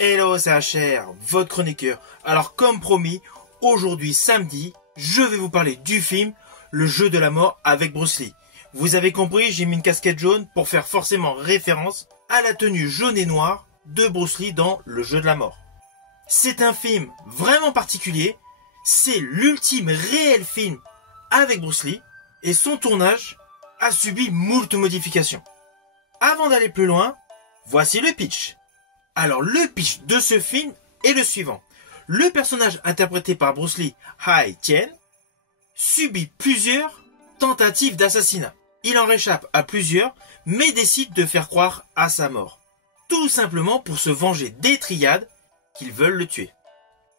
Hello, c'est HR, votre chroniqueur. Alors comme promis, aujourd'hui samedi, je vais vous parler du film Le Jeu de la mort avec Bruce Lee. Vous avez compris, j'ai mis une casquette jaune pour faire forcément référence à la tenue jaune et noire de Bruce Lee dans Le Jeu de la mort. C'est un film vraiment particulier, c'est l'ultime réel film avec Bruce Lee et son tournage a subi moult modifications. Avant d'aller plus loin, voici le pitch. Alors le pitch de ce film est le suivant. Le personnage interprété par Bruce Lee, Hai Tien, subit plusieurs tentatives d'assassinat. Il en réchappe à plusieurs, mais décide de faire croire à sa mort. Tout simplement pour se venger des triades qui veulent le tuer.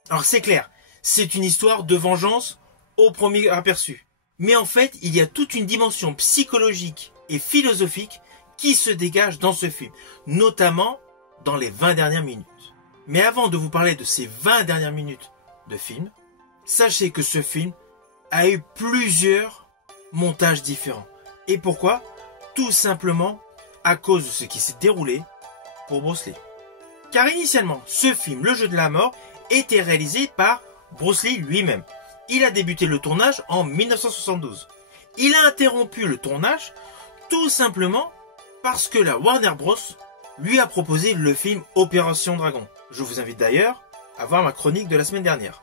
Alors c'est clair, c'est une histoire de vengeance au premier aperçu. Mais en fait, il y a toute une dimension psychologique et philosophique qui se dégage dans ce film, notamment dans les 20 dernières minutes. Mais avant de vous parler de ces 20 dernières minutes de film, sachez que ce film a eu plusieurs montages différents. Et pourquoi? Tout simplement à cause de ce qui s'est déroulé pour Bruce Lee. Car initialement, ce film, Le Jeu de la mort, était réalisé par Bruce Lee lui-même. Il a débuté le tournage en 1972. Il a interrompu le tournage tout simplement parce que la Warner Bros. Lui a proposé le film Opération Dragon. Je vous invite d'ailleurs à voir ma chronique de la semaine dernière.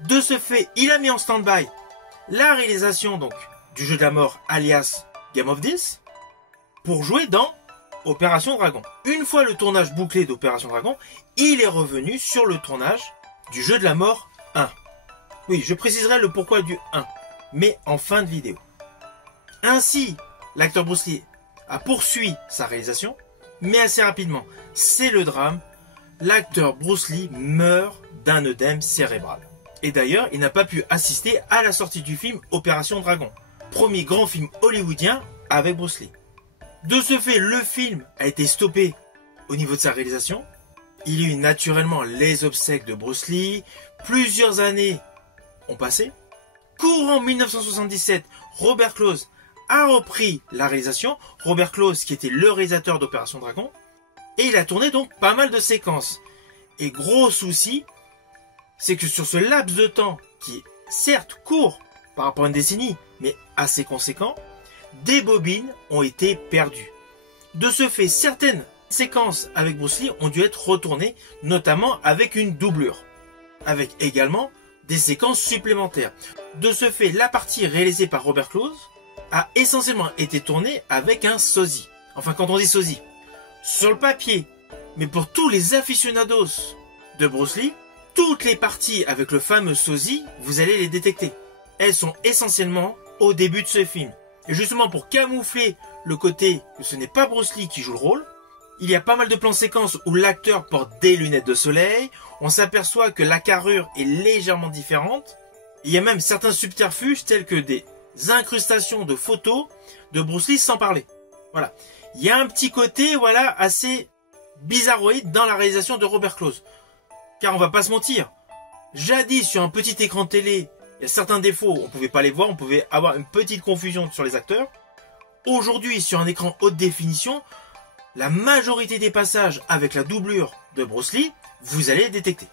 De ce fait, il a mis en stand-by la réalisation donc du Jeu de la mort alias Game of Death pour jouer dans Opération Dragon. Une fois le tournage bouclé d'Opération Dragon, il est revenu sur le tournage du Jeu de la mort 1. Oui, je préciserai le pourquoi du 1, mais en fin de vidéo. Ainsi, l'acteur Bruce Lee a poursuivi sa réalisation, mais assez rapidement, c'est le drame, l'acteur Bruce Lee meurt d'un œdème cérébral. Et d'ailleurs, il n'a pas pu assister à la sortie du film Opération Dragon, premier grand film hollywoodien avec Bruce Lee. De ce fait, le film a été stoppé au niveau de sa réalisation. Il y a eu naturellement les obsèques de Bruce Lee, plusieurs années ont passé. Courant 1977, Robert Close a repris la réalisation, Robert Close qui était le réalisateur d'Opération Dragon, et il a tourné donc pas mal de séquences. Et gros souci, c'est que sur ce laps de temps, qui est certes court par rapport à une décennie, mais assez conséquent, des bobines ont été perdues. De ce fait, certaines séquences avec Bruce Lee ont dû être retournées, notamment avec une doublure, avec également des séquences supplémentaires. De ce fait, la partie réalisée par Robert Close a essentiellement été tourné avec un sosie. Enfin, quand on dit sosie, sur le papier, mais pour tous les aficionados de Bruce Lee, toutes les parties avec le fameux sosie, vous allez les détecter. Elles sont essentiellement au début de ce film. Et justement pour camoufler le côté que ce n'est pas Bruce Lee qui joue le rôle, il y a pas mal de plans séquences où l'acteur porte des lunettes de soleil, on s'aperçoit que la carrure est légèrement différente. Il y a même certains subterfuges tels que des incrustations de photos de Bruce Lee sans parler. Voilà. Il y a un petit côté, voilà, assez bizarroïde dans la réalisation de Robert Close. Car on va pas se mentir. Jadis, sur un petit écran de télé, il y a certains défauts, on pouvait pas les voir, on pouvait avoir une petite confusion sur les acteurs. Aujourd'hui, sur un écran haute définition, la majorité des passages avec la doublure de Bruce Lee, vous allez les détecter.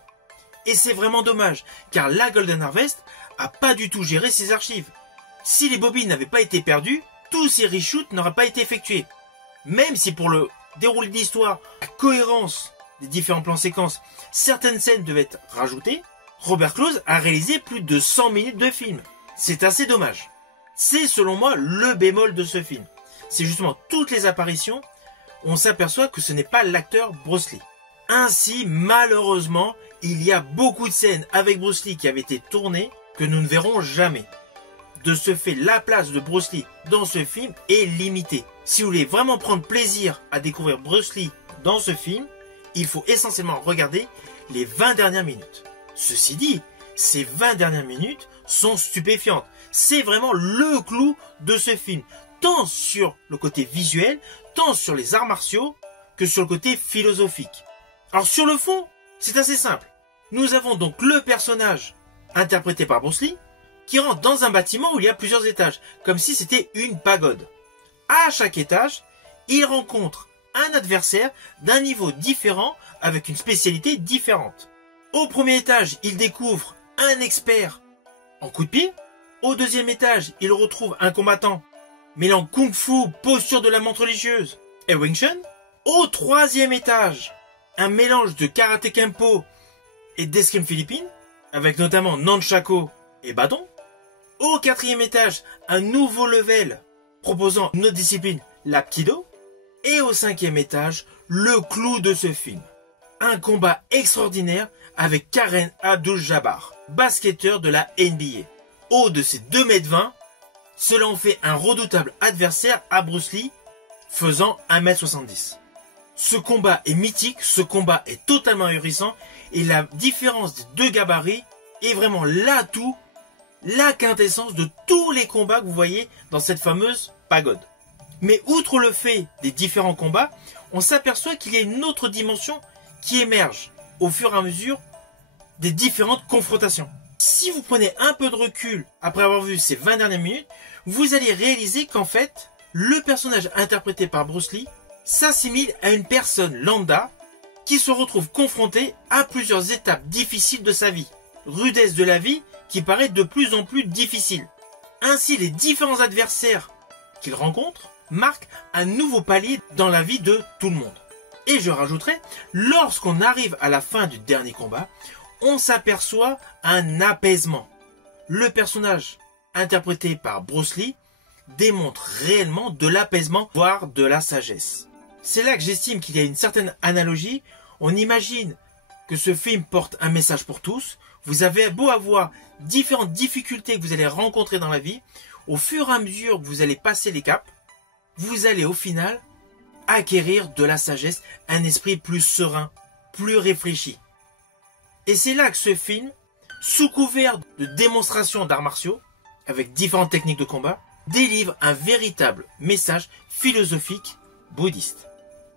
Et c'est vraiment dommage, car la Golden Harvest a pas du tout géré ses archives. Si les bobines n'avaient pas été perdues, tous ces reshoots n'auraient pas été effectués. Même si pour le déroulé de l'histoire, la cohérence des différents plans séquences, certaines scènes devaient être rajoutées, Robert Close a réalisé plus de 100 minutes de film. C'est assez dommage. C'est selon moi le bémol de ce film. C'est justement toutes les apparitions, on s'aperçoit que ce n'est pas l'acteur Bruce Lee. Ainsi, malheureusement, il y a beaucoup de scènes avec Bruce Lee qui avaient été tournées que nous ne verrons jamais. De ce fait, la place de Bruce Lee dans ce film est limitée. Si vous voulez vraiment prendre plaisir à découvrir Bruce Lee dans ce film, il faut essentiellement regarder les 20 dernières minutes. Ceci dit, ces 20 dernières minutes sont stupéfiantes. C'est vraiment le clou de ce film, tant sur le côté visuel, tant sur les arts martiaux, que sur le côté philosophique. Alors sur le fond, c'est assez simple. Nous avons donc le personnage interprété par Bruce Lee, qui rentre dans un bâtiment où il y a plusieurs étages, comme si c'était une pagode. À chaque étage, il rencontre un adversaire d'un niveau différent avec une spécialité différente. Au premier étage, il découvre un expert en coup de pied. Au deuxième étage, il retrouve un combattant mêlant Kung Fu, posture de la montre religieuse et Wing Chun. Au troisième étage, un mélange de karaté Kempo et d'escrime philippine, avec notamment nunchaku et bâton. Au quatrième étage, un nouveau level proposant une autre discipline, l'Apkido. Et au cinquième étage, le clou de ce film. Un combat extraordinaire avec Kareem Abdul-Jabbar, basketteur de la NBA. Haut de ses 2,20 m, cela en fait un redoutable adversaire à Bruce Lee, faisant 1,70 m. Ce combat est mythique, ce combat est totalement ahurissant, et la différence des deux gabarits est vraiment l'atout, la quintessence de tous les combats que vous voyez dans cette fameuse pagode. Mais outre le fait des différents combats, on s'aperçoit qu'il y a une autre dimension qui émerge au fur et à mesure des différentes confrontations. Si vous prenez un peu de recul après avoir vu ces 20 dernières minutes, vous allez réaliser qu'en fait, le personnage interprété par Bruce Lee s'assimile à une personne lambda qui se retrouve confrontée à plusieurs étapes difficiles de sa vie. Rudesse de la vie qui paraît de plus en plus difficile. Ainsi, les différents adversaires qu'il rencontre marquent un nouveau palier dans la vie de tout le monde. Et je rajouterai, lorsqu'on arrive à la fin du dernier combat, on s'aperçoit un apaisement. Le personnage interprété par Bruce Lee démontre réellement de l'apaisement, voire de la sagesse. C'est là que j'estime qu'il y a une certaine analogie. On imagine que ce film porte un message pour tous. Vous avez beau avoir différentes difficultés que vous allez rencontrer dans la vie, au fur et à mesure que vous allez passer les caps, vous allez au final acquérir de la sagesse, un esprit plus serein, plus réfléchi. Et c'est là que ce film, sous couvert de démonstrations d'arts martiaux, avec différentes techniques de combat, délivre un véritable message philosophique bouddhiste.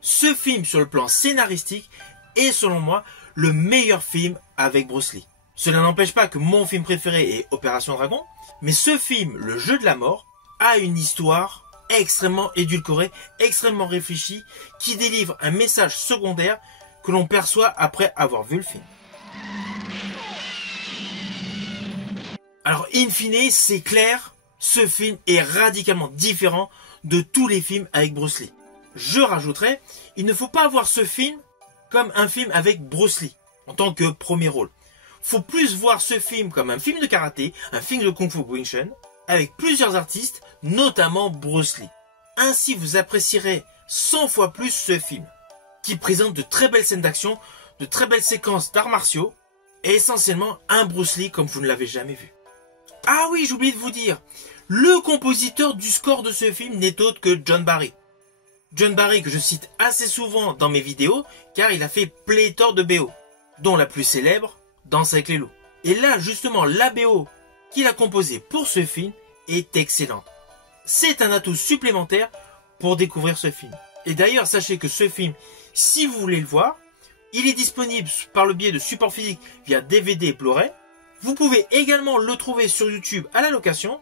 Ce film, sur le plan scénaristique, est selon moi le meilleur film avec Bruce Lee. Cela n'empêche pas que mon film préféré est Opération Dragon, mais ce film, Le Jeu de la Mort, a une histoire extrêmement édulcorée, extrêmement réfléchie, qui délivre un message secondaire que l'on perçoit après avoir vu le film. Alors, in fine, c'est clair, ce film est radicalement différent de tous les films avec Bruce Lee. Je rajouterai, il ne faut pas voir ce film comme un film avec Bruce Lee, en tant que premier rôle. Faut plus voir ce film comme un film de karaté, un film de Kung Fu Wing Chun, avec plusieurs artistes, notamment Bruce Lee. Ainsi, vous apprécierez 100 fois plus ce film, qui présente de très belles scènes d'action, de très belles séquences d'arts martiaux, et essentiellement un Bruce Lee comme vous ne l'avez jamais vu. Ah oui, j'ai oublié de vous dire, le compositeur du score de ce film n'est autre que John Barry. John Barry que je cite assez souvent dans mes vidéos, car il a fait pléthore de BO, dont la plus célèbre, Danse avec les loups. Et là, justement, la BO qu'il a composée pour ce film est excellente. C'est un atout supplémentaire pour découvrir ce film. Et d'ailleurs, sachez que ce film, si vous voulez le voir, il est disponible par le biais de support physique via DVD et Blu-ray. Vous pouvez également le trouver sur YouTube à la location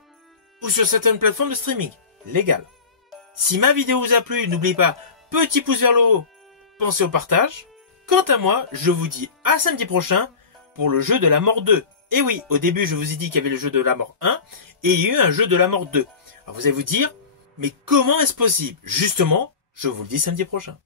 ou sur certaines plateformes de streaming légales. Si ma vidéo vous a plu, n'oubliez pas, petit pouce vers le haut, pensez au partage. Quant à moi, je vous dis à samedi prochain pour le jeu de la mort 2. Et oui, au début, je vous ai dit qu'il y avait le jeu de la mort 1 et il y a eu un jeu de la mort 2. Alors vous allez vous dire, mais comment est-ce possible? Justement, je vous le dis samedi prochain.